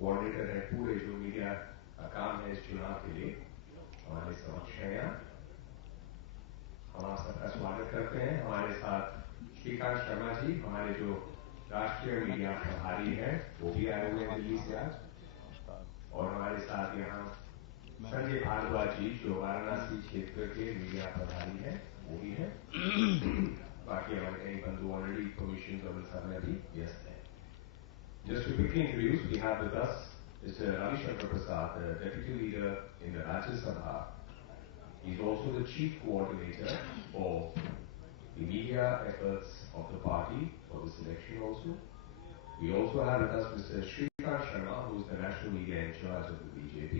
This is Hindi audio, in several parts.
कोऑर्डिनेटर है पूरे जो मीडिया का काम है इस चुनाव के लिए, हमारे समक्ष है यहाँ। हम आप सबका स्वागत करते हैं। हमारे साथ श्रीकांत शर्मा जी, हमारे जो राष्ट्रीय मीडिया प्रभारी हैं, वो भी आए हुए हैं दिल्ली से आज। और हमारे साथ यहाँ संजय भारद्वाज जी, जो वाराणसी क्षेत्र के मीडिया प्रभारी हैं, वो भी हैं। बाकी हमारे कई बंधु ऑलरेडी कमीशन और सब में भी व्यस्त हैं। Just to quickly introduce, we have with us Mr. Ravi Shankar Prasad, the Deputy Leader in the Rajya Sabha. He is also the Chief Coordinator for the media efforts of the party for this election also. We also have with us Mr. Shrikant Sharma, who is the National Media in charge of the BJP.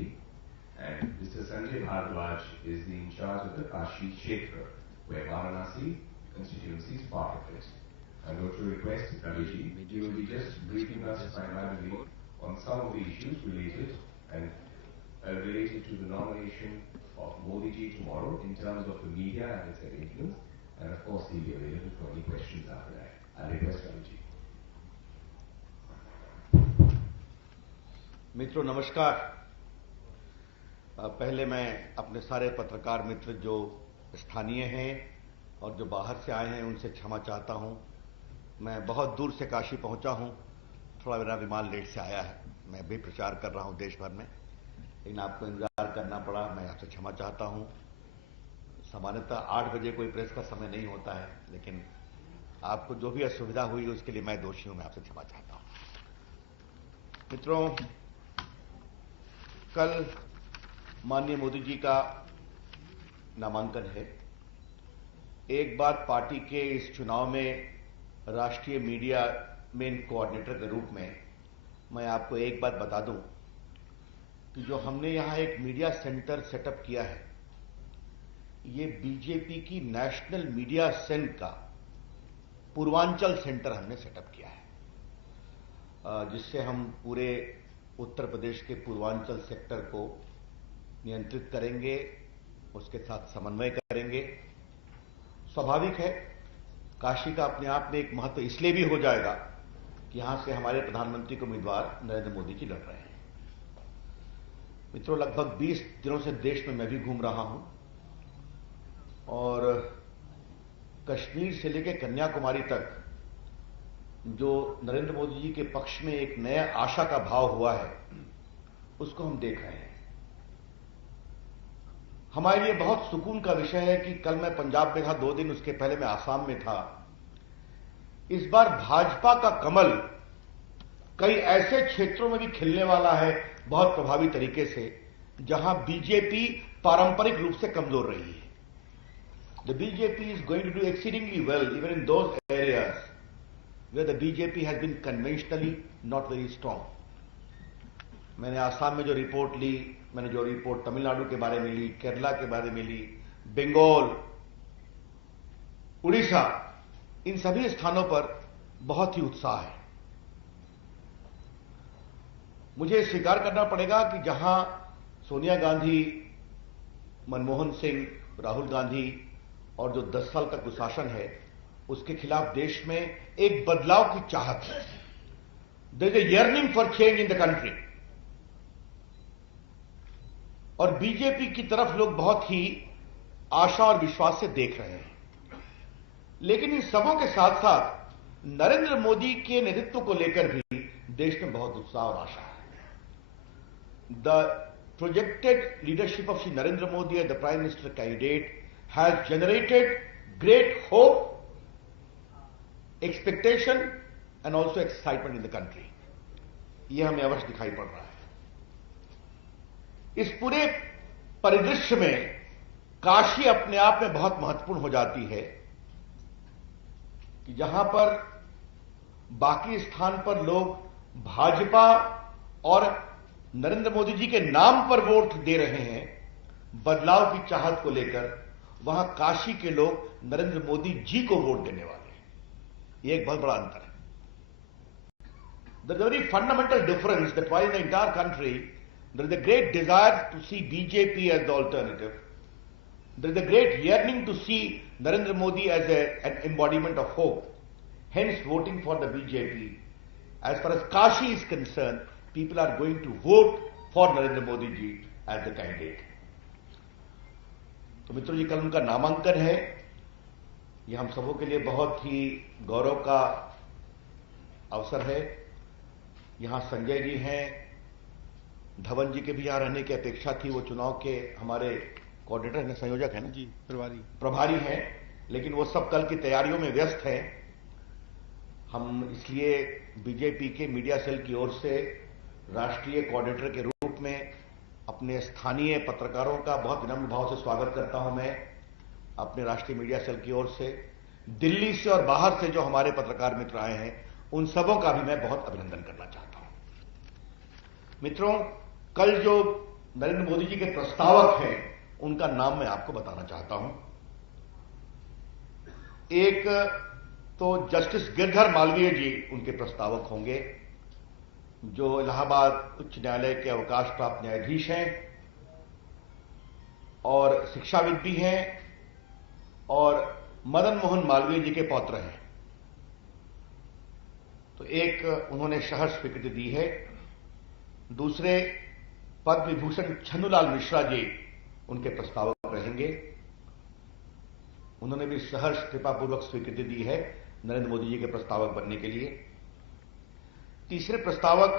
And Mr. Sanjay Bhardwaj is the in charge of the Kashi Kshetra, where Varanasi constituency is part of it. I'm going to request Raviji, he will be just briefing us primarily on some of the issues related to the nomination of Modi ji tomorrow in terms of the media and its arrangements, and of course he'll be available for any questions after that. I'll request Raviji. मित्रों नमस्कार। पहले मैं अपने सारे पत्रकार मित्र जो स्थानीय हैं और जो बाहर से आए हैं उनसे क्षमा चाहता हूं। मैं बहुत दूर से काशी पहुंचा हूं, थोड़ा मेरा विमान लेट से आया है। मैं भी प्रचार कर रहा हूं देश भर में, लेकिन आपको इंतजार करना पड़ा, मैं आपसे क्षमा चाहता हूं। सामान्यतः 8 बजे कोई प्रेस का समय नहीं होता है, लेकिन आपको जो भी असुविधा हुई उसके लिए मैं दोषी हूं, मैं आपसे क्षमा चाहता हूं। मित्रों, कल माननीय मोदी जी का नामांकन है। एक बात पार्टी के इस चुनाव में राष्ट्रीय मीडिया मेन कोऑर्डिनेटर के रूप में मैं आपको एक बात बता दूं कि जो हमने यहां एक मीडिया सेंटर सेटअप किया है, ये बीजेपी की नेशनल मीडिया सेल का पूर्वांचल सेंटर हमने सेटअप किया है, जिससे हम पूरे उत्तर प्रदेश के पूर्वांचल सेक्टर को नियंत्रित करेंगे, उसके साथ समन्वय करेंगे। स्वाभाविक है, काशी का अपने आप में एक महत्व इसलिए भी हो जाएगा कि यहां से हमारे प्रधानमंत्री के उम्मीदवार नरेंद्र मोदी जी लड़ रहे हैं। मित्रों, लगभग 20 दिनों से देश में मैं भी घूम रहा हूं और कश्मीर से लेकर कन्याकुमारी तक जो नरेंद्र मोदी जी के पक्ष में एक नया आशा का भाव हुआ है, उसको हम देख रहे हैं। हमारे लिए बहुत सुकून का विषय है कि कल मैं पंजाब में था 2 दिन, उसके पहले मैं आसाम में था। इस बार भाजपा का कमल कई ऐसे क्षेत्रों में भी खिलने वाला है बहुत प्रभावी तरीके से, जहां बीजेपी पारंपरिक रूप से कमजोर रही है। The BJP is going to do exceedingly well even in those areas where the BJP has been conventionally not very strong. मैंने आसाम में जो रिपोर्ट ली, मैंने जो रिपोर्ट तमिलनाडु के बारे में ली, केरला के बारे में ली, बंगाल, उड़ीसा, इन सभी स्थानों पर बहुत ही उत्साह है। मुझे स्वीकार करना पड़ेगा कि जहां सोनिया गांधी, मनमोहन सिंह, राहुल गांधी और जो 10 साल का कुशासन है, उसके खिलाफ देश में एक बदलाव की चाहत है। There is a yearning for change in the country, और बीजेपी की तरफ लोग बहुत ही आशा और विश्वास से देख रहे हैं। लेकिन इन सबों के साथ साथ नरेंद्र मोदी के नेतृत्व को लेकर भी देश में बहुत उत्साह और आशा है। The projected leadership of Shri Narendra Modi as the prime minister candidate has generated great hope, expectation and also excitement in the country. यह हमें अवश्य दिखाई पड़ रहा है। इस पूरे परिदृश्य में काशी अपने आप में बहुत महत्वपूर्ण हो जाती है कि जहां पर बाकी स्थान पर लोग भाजपा और नरेंद्र मोदी जी के नाम पर वोट दे रहे हैं, बदलाव की चाहत को लेकर, वहां काशी के लोग नरेंद्र मोदी जी को वोट देने वाले हैं। यह एक बहुत बड़ा अंतर है। The very fundamental difference that while in the entire country there is a great desire to see BJP as the alternative. There is a great yearning to see Narendra Modi as an embodiment of hope. Hence, voting for the BJP. As far as Kashi is concerned, people are going to vote for Narendra Modi ji as the candidate. तो मित्रों जी, कल उनका नामांकन है। यह हम सबों के लिए बहुत ही गौरव का अवसर है। यहां संजय जी हैं, धवन जी के भी यहां रहने की अपेक्षा थी। वो चुनाव के हमारे कोऑर्डिनेटर हैं, संयोजक हैं ना जी, प्रभारी हैं, लेकिन वो सब कल की तैयारियों में व्यस्त हैं। हम इसलिए बीजेपी के मीडिया सेल की ओर से राष्ट्रीय कोऑर्डिनेटर के रूप में अपने स्थानीय पत्रकारों का बहुत विनम्र भाव से स्वागत करता हूं। मैं अपने राष्ट्रीय मीडिया सेल की ओर से दिल्ली से और बाहर से जो हमारे पत्रकार मित्र आए हैं, उन सबों का भी मैं बहुत अभिनंदन करना चाहता हूं। मित्रों, कल जो नरेंद्र मोदी जी के प्रस्तावक हैं, उनका नाम मैं आपको बताना चाहता हूं। एक तो जस्टिस गिरधर मालवीय जी उनके प्रस्तावक होंगे, जो इलाहाबाद उच्च न्यायालय के अवकाश प्राप्त न्यायाधीश हैं और शिक्षाविद भी हैं और मदन मोहन मालवीय जी के पौत्र हैं। तो एक उन्होंने सहर्ष स्वीकृति दी है। दूसरे पद्म विभूषण छन्नूलाल मिश्रा जी उनके प्रस्तावक रहेंगे। उन्होंने भी सहर्ष कृपापूर्वक स्वीकृति दी है नरेंद्र मोदी जी के प्रस्तावक बनने के लिए। तीसरे प्रस्तावक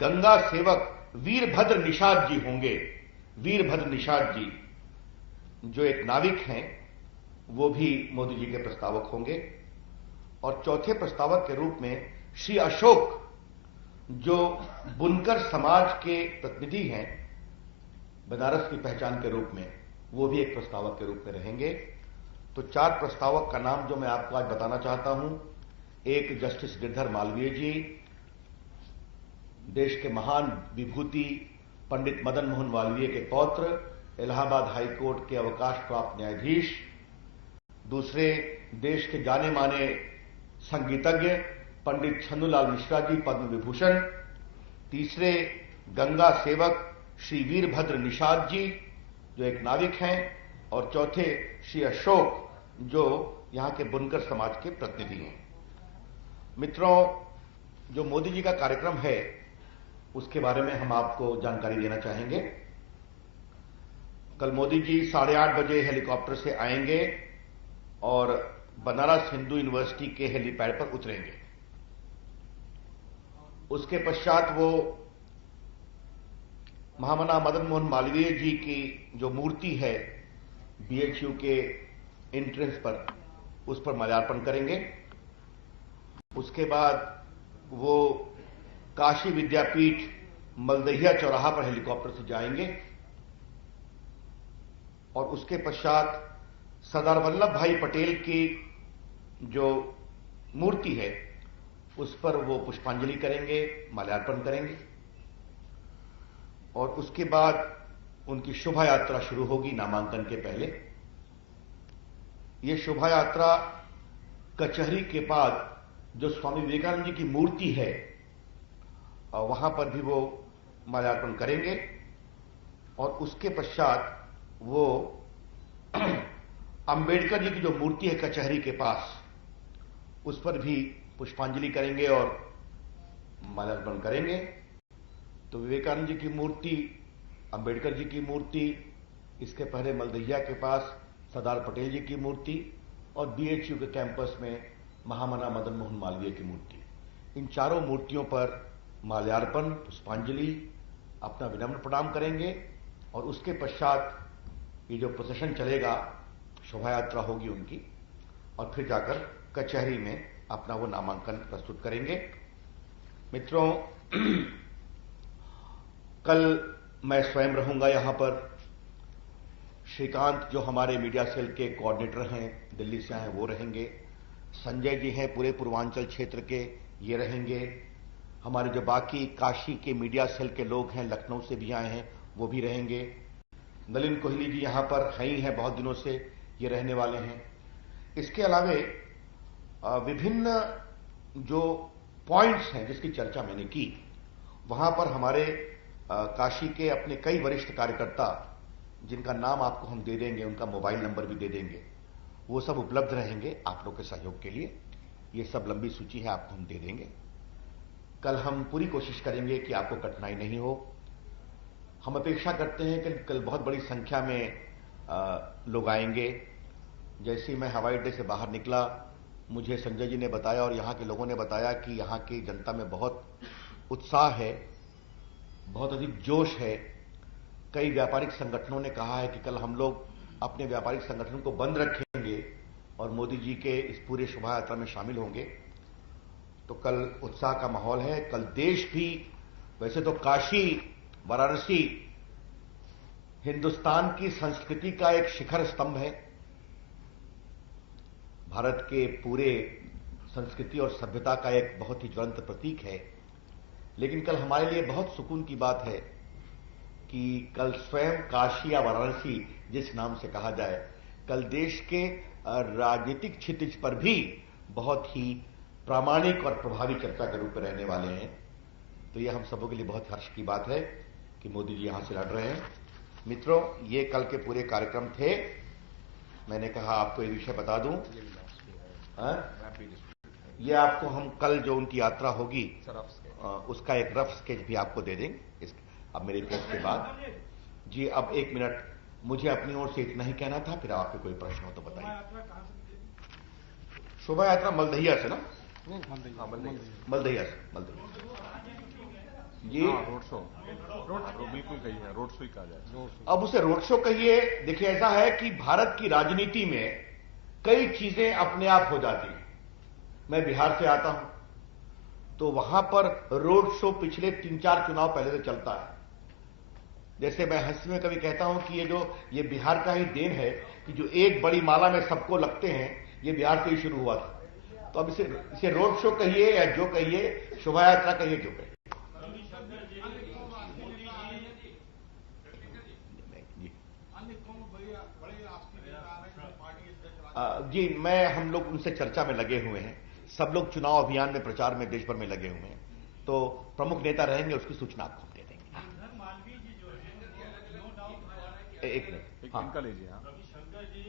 गंगा सेवक वीरभद्र निषाद जी होंगे। वीरभद्र निषाद जी जो एक नाविक हैं, वो भी मोदी जी के प्रस्तावक होंगे। और चौथे प्रस्तावक के रूप में श्री अशोक, जो बुनकर समाज के प्रतिनिधि हैं, बनारस की पहचान के रूप में, वो भी एक प्रस्तावक के रूप में रहेंगे। तो चार प्रस्तावक का नाम जो मैं आपको आज बताना चाहता हूं। एक जस्टिस गिरधर मालवीय जी, देश के महान विभूति पंडित मदन मोहन मालवीय के पौत्र, इलाहाबाद हाई कोर्ट के अवकाश प्राप्त न्यायाधीश। दूसरे देश के जाने माने संगीतज्ञ पंडित छन्नूलाल मिश्रा जी, पद्म विभूषण। तीसरे गंगा सेवक श्री वीरभद्र निषाद जी, जो एक नाविक हैं। और चौथे श्री अशोक, जो यहां के बुनकर समाज के प्रतिनिधि हैं। मित्रों, जो मोदी जी का कार्यक्रम है, उसके बारे में हम आपको जानकारी देना चाहेंगे। कल मोदी जी 8:30 बजे हेलीकॉप्टर से आएंगे और बनारस हिंदू यूनिवर्सिटी के हेलीपैड पर उतरेंगे। उसके पश्चात वो महामना मदन मोहन मालवीय जी की जो मूर्ति है बीएचयू के एंट्रेंस पर, उस पर माल्यार्पण करेंगे। उसके बाद वो काशी विद्यापीठ मलदहिया चौराहा पर हेलीकॉप्टर से जाएंगे और उसके पश्चात सरदार वल्लभ भाई पटेल की जो मूर्ति है, उस पर वो पुष्पांजलि करेंगे, माल्यार्पण करेंगे। और उसके बाद उनकी शोभा यात्रा शुरू होगी नामांकन के पहले। ये शोभा यात्रा कचहरी के बाद जो स्वामी विवेकानंद जी की मूर्ति है, वहां पर भी वो माल्यार्पण करेंगे। और उसके पश्चात वो अंबेडकर जी की जो मूर्ति है कचहरी के पास, उस पर भी पुष्पांजलि करेंगे और माल्यार्पण करेंगे। तो विवेकानंद जी की मूर्ति, अंबेडकर जी की मूर्ति, इसके पहले मलदहिया के पास सरदार पटेल जी की मूर्ति और बीएचयू के कैंपस में महामना मदन मोहन मालवीय की मूर्ति, इन चारों मूर्तियों पर माल्यार्पण, पुष्पांजलि, अपना विनम्र प्रणाम करेंगे। और उसके पश्चात ये जो प्रोसेशन चलेगा, शोभा यात्रा होगी उनकी, और फिर जाकर कचहरी में अपना वो नामांकन प्रस्तुत करेंगे। मित्रों, कल मैं स्वयं रहूंगा यहां पर। श्रीकांत जो हमारे मीडिया सेल के कोऑर्डिनेटर हैं, दिल्ली से आए, वो रहेंगे। संजय जी हैं पूरे पूर्वांचल क्षेत्र के, ये रहेंगे। हमारे जो बाकी काशी के मीडिया सेल के लोग हैं, लखनऊ से भी आए हैं, वो भी रहेंगे। नलिन कोहली जी यहां पर हैं ही हैं बहुत दिनों से, ये रहने वाले हैं। इसके अलावे विभिन्न जो पॉइंट्स हैं जिसकी चर्चा मैंने की, वहां पर हमारे काशी के अपने कई वरिष्ठ कार्यकर्ता, जिनका नाम आपको हम दे देंगे, उनका मोबाइल नंबर भी दे देंगे, वो सब उपलब्ध रहेंगे आप लोग के सहयोग के लिए। ये सब लंबी सूची है, आपको हम दे देंगे। कल हम पूरी कोशिश करेंगे कि आपको कठिनाई नहीं हो। हम अपेक्षा करते हैं कि कल बहुत बड़ी संख्या में लोग आएंगे। जैसे ही मैं हवाई अड्डे से बाहर निकला, मुझे संजय जी ने बताया और यहाँ के लोगों ने बताया कि यहाँ की जनता में बहुत उत्साह है, बहुत अधिक जोश है। कई व्यापारिक संगठनों ने कहा है कि कल हम लोग अपने व्यापारिक संगठन को बंद रखेंगे और मोदी जी के इस पूरे शोभा यात्रा में शामिल होंगे। तो कल उत्साह का माहौल है। कल देश भी, वैसे तो काशी वाराणसी हिंदुस्तान की संस्कृति का एक शिखर स्तंभ है, भारत के पूरे संस्कृति और सभ्यता का एक बहुत ही ज्वलंत प्रतीक है। लेकिन कल हमारे लिए बहुत सुकून की बात है कि कल स्वयं काशी या वाराणसी जिस नाम से कहा जाए, कल देश के राजनीतिक क्षितिज पर भी बहुत ही प्रामाणिक और प्रभावी चर्चा के रूप में रहने वाले हैं। तो यह हम सबों के लिए बहुत हर्ष की बात है कि मोदी जी यहां से लड़ रहे हैं। मित्रों, ये कल के पूरे कार्यक्रम थे। मैंने कहा आपको ये विषय बता दूं। ये आपको हम कल जो उनकी यात्रा होगी उसका एक रफ स्केच भी आपको दे देंगे अब मेरे प्रेस के बाद। जी, अब एक मिनट, मुझे अपनी ओर से इतना ही कहना था, फिर आपके कोई प्रश्न हो तो बताइए। शोभा यात्रा मलदहिया से ना? मलदहिया से, मलदहिया जी। रोड शो बिल्कुल कही है, रोड शो ही कहा जाए। अब उसे रोड शो कहिए। देखिए, ऐसा है कि भारत की राजनीति में कई चीजें अपने आप हो जाती हैं। मैं बिहार से आता हूं, तो वहां पर रोड शो पिछले 3-4 चुनाव पहले से चलता है। जैसे मैं हंसी में कभी कहता हूं कि ये बिहार का ही देन है कि जो एक बड़ी माला में सबको लगते हैं, ये बिहार से ही शुरू हुआ था। तो अब इसे रोड शो कहिए या जो कहिए, शोभा यात्रा कहिए, जो कहिए। जी, हम लोग उनसे चर्चा में लगे हुए हैं। सब लोग चुनाव अभियान में, प्रचार में देश भर में लगे हुए हैं। तो प्रमुख नेता रहेंगे, उसकी सूचना आपको दे देंगे। एक मिनट, इनका लीजिए। रविशंकर जी,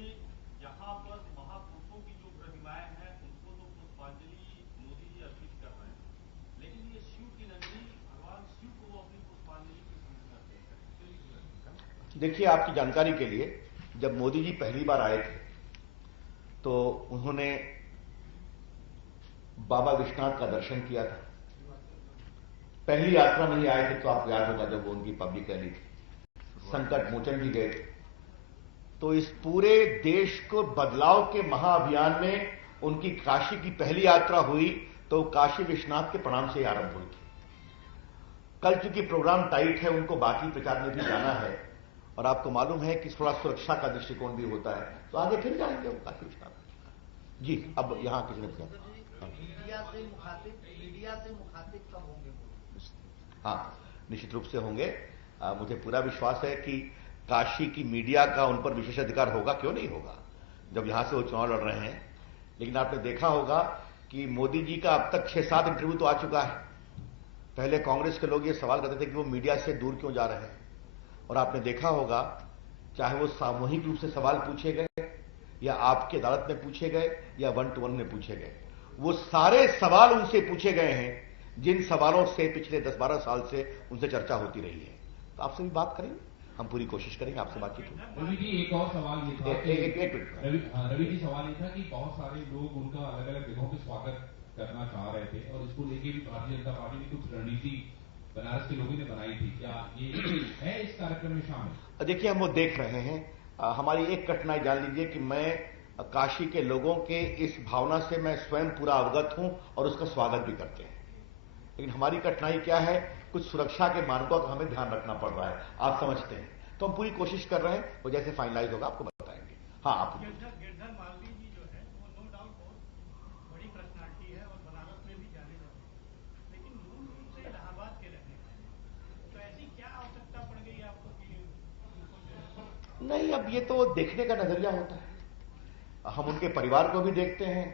यहाँ पर महापुरुषों की जो प्रतिमाएं हैं उनको तो पुष्पांजलि मोदी जी अर्पित कर रहे हैं, लेकिन ये शिव की नगरी, भगवान शिव को वो अपनी पुष्पांजलि किस रूप में अर्पित करेंगे? देखिए, आपकी जानकारी के लिए, जब मोदी जी पहली बार आए थे तो उन्होंने बाबा विश्वनाथ का दर्शन किया था। पहली यात्रा में ही आए थे, तो आपको याद होगा जब वो उनकी पब्लिक रैली थी, संकट मोचन भी गए थे। तो इस पूरे देश को बदलाव के महाअभियान में उनकी काशी की पहली यात्रा हुई, तो काशी विश्वनाथ के प्रणाम से आरंभ हुई थी। कल चूंकि प्रोग्राम टाइट है, उनको बाकी प्रचार में भी जाना है और आपको मालूम है कि थोड़ा सुरक्षा का दृष्टिकोण भी होता है, तो आगे फिर जाएंगे वो काशी विश्वनाथ जी। अब यहां किसी ने मीडिया से मुखातिब कब होंगे? हाँ, निश्चित रूप से होंगे। मुझे पूरा विश्वास है कि काशी की मीडिया का उन पर विशेष अधिकार होगा, क्यों नहीं होगा, जब यहां से वो चुनाव लड़ रहे हैं। लेकिन आपने देखा होगा कि मोदी जी का अब तक 6-7 इंटरव्यू तो आ चुका है। पहले कांग्रेस के लोग ये सवाल करते थे कि वो मीडिया से दूर क्यों जा रहे हैं, और आपने देखा होगा, चाहे वो सामूहिक रूप से सवाल पूछे गए या आपकी अदालत में पूछे गए या 1-to-1 में पूछे गए, वो सारे सवाल उनसे पूछे गए हैं जिन सवालों से पिछले 10-12 साल से उनसे चर्चा होती रही है। तो आपसे भी बात करेंगे, हम पूरी कोशिश करेंगे आपसे बातचीत हो। रवि जी, एक और सवाल ये था रवि जी, सवाल ये था कि बहुत सारे लोग उनका अलग अलग जगहों पे स्वागत करना चाह रहे थे और इसको लेके भी भारतीय जनता पार्टी ने कुछ रणनीति बनारस के लोगों ने बनाई थी। क्या ये है इस कार्यक्रम में शामिल? देखिए, हम वो देख रहे हैं। हमारी एक कठिनाई जान लीजिए कि मैं काशी के लोगों के इस भावना से मैं स्वयं पूरा अवगत हूं और उसका स्वागत भी करते हैं। लेकिन हमारी कठिनाई क्या है, कुछ सुरक्षा के मानकों का हमें ध्यान रखना पड़ रहा है, आप समझते हैं। तो हम पूरी कोशिश कर रहे हैं, वो जैसे फाइनलाइज होगा आपको बताएंगे। हाँ, आप गिरधर मालवीय जी जो है वो नो डाउट बहुत बड़ी पर्सनालिटी है और बनारस में भी जाने जाते हैं, लेकिन मूल रूप से इलाहाबाद के रहने वाले हैं। तो ऐसी क्या आवश्यकता पड़ गई आपको कि उनको जो है? नहीं, अब ये तो देखने का नजरिया होता है। हम उनके परिवार को भी देखते हैं,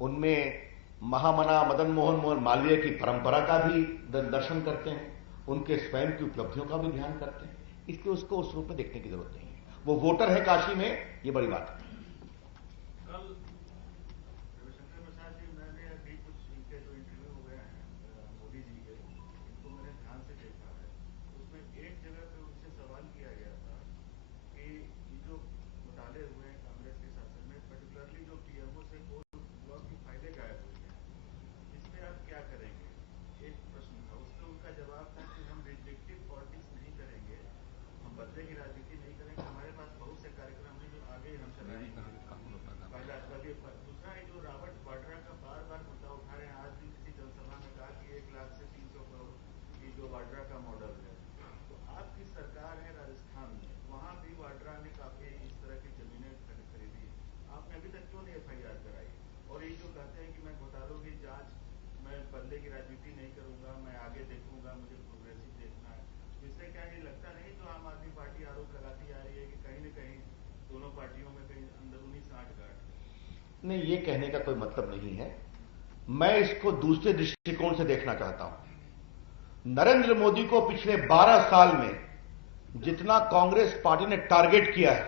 उनमें महामना मदन मोहन मालवीय की परंपरा का भी दर्शन करते हैं, उनके स्वयं की उपलब्धियों का भी ध्यान करते हैं। इसलिए उसको उस रूप में देखने की जरूरत नहीं है। वो वोटर है काशी में, ये बड़ी बात है। कल रविशंकर प्रसाद जी, मैंने अभी कुछ इनके जो इंटरव्यू हो गए हैं मोदी जी उन्होंने FIR कराई। और ये जो कहते हैं कि मैं घोटालों की जांच, मैं बदले की राजनीति नहीं करूंगा, मैं आगे देखूंगा, मुझे प्रोग्रेसिव देखना है, तो इससे क्या ये लगता नहीं जो आम आदमी पार्टी आरोप लगाती आ रही है कि कहीं न कहीं दोनों पार्टियों में कहीं अंदरूनी साठगांठ है? नहीं, ये कहने का कोई मतलब नहीं है। मैं इसको दूसरे दृष्टिकोण से देखना चाहता हूं। नरेंद्र मोदी को पिछले 12 साल में जितना कांग्रेस पार्टी ने टारगेट किया है,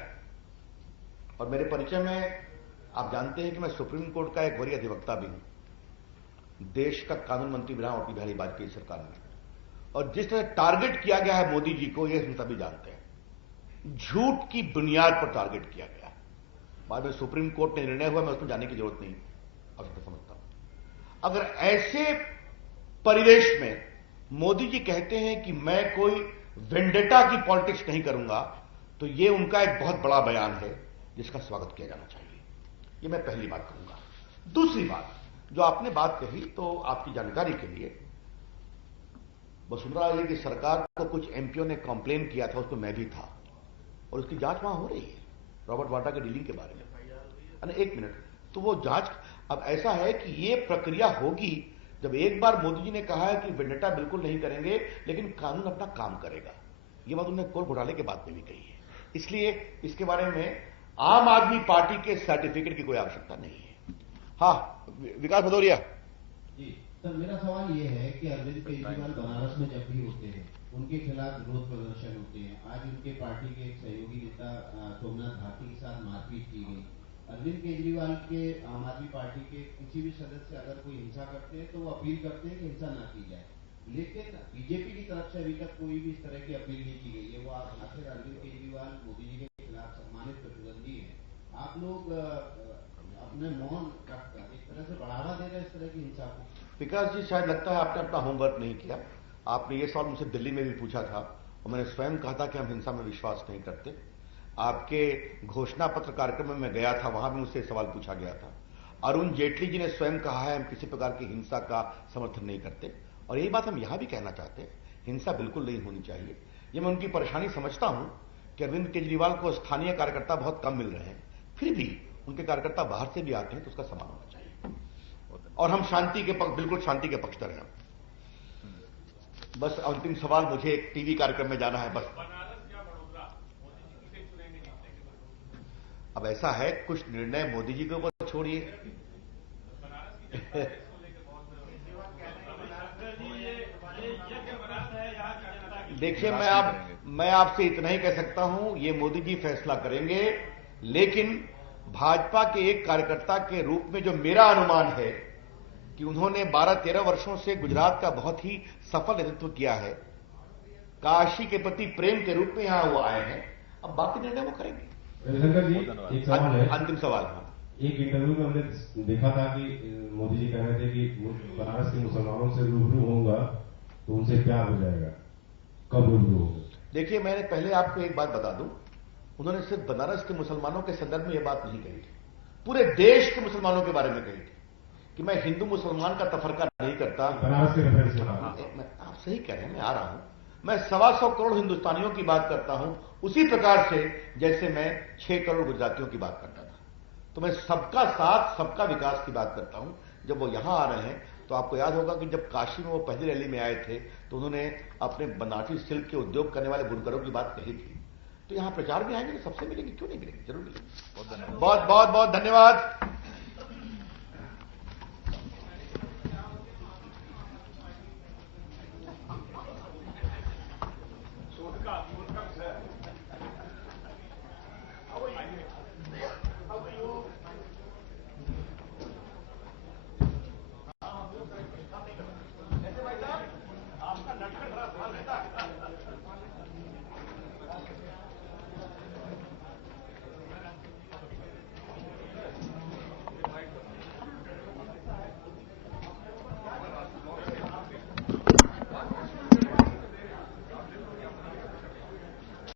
और मेरे परिचय में आप जानते हैं कि मैं सुप्रीम कोर्ट का एक वरीय अधिवक्ता भी हूं, देश का कानून मंत्री भी रहा हूं अटल बिहारी वाजपेयी सरकार में, और जिस तरह टारगेट किया गया है मोदी जी को, यह हम सभी जानते हैं। झूठ की बुनियाद पर टारगेट किया गया। बाद में सुप्रीम कोर्ट ने निर्णय हुआ, मैं उसमें जाने की जरूरत नहीं आवश्यकता समझता हूं। अगर ऐसे परिवेश में मोदी जी कहते हैं कि मैं कोई वेंडेटा की पॉलिटिक्स नहीं करूंगा, तो यह उनका एक बहुत बड़ा बयान है जिसका स्वागत किया जाना चाहिए। यह मैं पहली बात कहूंगा। दूसरी बात, जो आपने बात कही, तो आपकी जानकारी के लिए, वसुंधरा राजे की सरकार को कुछ एमपीओ ने कंप्लेन किया था, उसमें मैं भी था, और उसकी जांच वहां हो रही है रॉबर्ट वाड्रा के डीलिंग के बारे में। एक मिनट, तो वो जांच, अब ऐसा है कि ये प्रक्रिया होगी जब एक बार मोदी जी ने कहा है कि वेंडेटा बिल्कुल नहीं करेंगे, लेकिन कानून अपना काम करेगा। ये बात उन्होंने कोल घोटाले के बाद में भी कही है। इसलिए इसके बारे में आम आदमी पार्टी के सर्टिफिकेट की कोई आवश्यकता नहीं है। हाँ, विकास भदौरिया जी सर, मेरा सवाल ये है कि अरविंद केजरीवाल बनारस में जब भी होते हैं, उनके खिलाफ विरोध प्रदर्शन होते हैं। आज उनके पार्टी के एक सहयोगी नेता सोमनाथ भारती के साथ मारपीट की गई। अरविंद केजरीवाल के आम आदमी पार्टी के किसी भी सदस्य अगर कोई हिंसा करते हैं तो वो अपील करते हैं कि हिंसा ना की जाए, लेकिन बीजेपी की तरफ से अभी तक कोई भी इस तरह की अपील नहीं की गई है। वो आखिर अरविंद केजरीवाल मोदी जी के खिलाफ सम्मानित प्रतिद्वंदी है, आप लोग अपने मौन रखकर एक तरह से बढ़ावा दे रहे हैं इस तरह की हिंसा को। विकास जी, शायद लगता है आपने अपना होमवर्क नहीं किया। आपने ये सवाल मुझसे दिल्ली में भी पूछा था, और मैंने स्वयं कहा था कि हम हिंसा में विश्वास नहीं करते। आपके घोषणा पत्र कार्यक्रम में मैं गया था, वहां भी मुझसे सवाल पूछा गया था। अरुण जेटली जी ने स्वयं कहा है हम किसी प्रकार की हिंसा का समर्थन नहीं करते, और यही बात हम यहां भी कहना चाहते हैं, हिंसा बिल्कुल नहीं होनी चाहिए। ये मैं उनकी परेशानी समझता हूं कि अरविंद केजरीवाल को स्थानीय कार्यकर्ता बहुत कम मिल रहे हैं, फिर भी उनके कार्यकर्ता बाहर से भी आते हैं, तो उसका सम्मान होना चाहिए। और हम शांति के पक्ष, बिल्कुल शांति के पक्षधर हैं। बस अंतिम सवाल, मुझे एक टीवी कार्यक्रम में जाना है बस। अब ऐसा है, कुछ निर्णय मोदी जी के ऊपर छोड़िए। देखिए, मैं आपसे इतना ही कह सकता हूं, ये मोदी जी फैसला करेंगे, लेकिन भाजपा के एक कार्यकर्ता के रूप में जो मेरा अनुमान है कि उन्होंने 12-13 वर्षों से गुजरात का बहुत ही सफल नेतृत्व किया है, काशी के प्रति प्रेम के रूप में यहां वो आए हैं, अब बाकी निर्णय वो करेंगे। रविशंकर जी, एक सवाल है, अंतिम सवाल। एक इंटरव्यू में हमने देखा था कि मोदी जी कह रहे थे कि बनारस के मुसलमानों से रूबरू होऊंगा तो उनसे प्यार हो जाएगा, कब रूबरू होंगे? देखिए, मैंने पहले आपको एक बात बता दूं, उन्होंने सिर्फ बनारस के मुसलमानों के संदर्भ में यह बात नहीं कही थी, पूरे देश के मुसलमानों के बारे में कही थी कि मैं हिंदू मुसलमान का तफरका नहीं करता। बनारस के रेफरेंस से आप सही कह रहे हैं, मैं आ रहा हूं, मैं 125 करोड़ हिंदुस्तानियों की बात करता हूं उसी प्रकार से जैसे मैं 6 करोड़ गुजरातियों की बात करता था। तो मैं सबका साथ, सबका विकास की बात करता हूं। जब वो यहां आ रहे हैं, तो आपको याद होगा कि जब काशी में वो पहली रैली में आए थे, तो उन्होंने अपने बनारसी सिल्क के उद्योग करने वाले बुनकरों की बात कही थी। तो यहां प्रचार में आएंगे तो सबसे मिलेंगे, क्यों नहीं मिलेंगे, जरूर मिलेंगे। बहुत बहुत बहुत धन्यवाद।